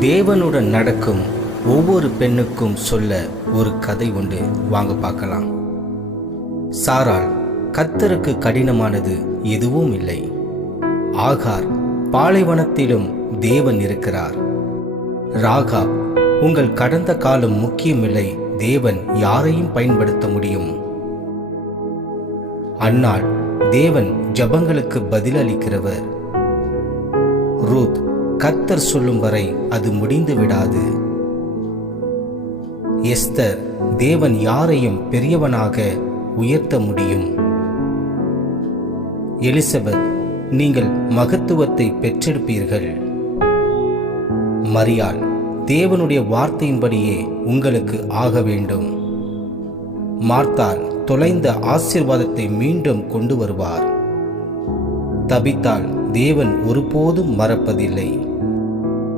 தேவனுடன் நடக்கும் ஒவ்வொரு பெண்ணுக்கும் சொல்ல ஒரு கதை உண்டு. வாங்க பார்க்கலாம். சாரால் கத்தருக்கு கடினமானது எதுவும் இல்லை. ஆகார் பாலைவனத்திலும் தேவன் இருக்கிறார். ராகா உங்கள் கடந்த காலம் முக்கியமில்லை தேவன் யாரையும் பயன்படுத்த முடியும். அன்னாள் தேவன் ஜபங்களுக்கு பதிலளிக்கிறவர். ரூத் கத்தர் சொல்லும் வரை அது முடிந்து விடாது. எஸ்தர் தேவன் யாரையும் பெரியவனாக உயர்த்த முடியும். எலிசபெத் நீங்கள் மகத்துவத்தை பெற்றெடுப்பீர்கள். மரியாள் தேவனுடைய வார்த்தையின்படியே உங்களுக்கு ஆக வேண்டும். மார்த்தாள் தொலைந்த ஆசீர்வாதத்தை மீண்டும் கொண்டு வருவார். தபித்தால் தேவன் ஒருபோதும் மறப்பதில்லை.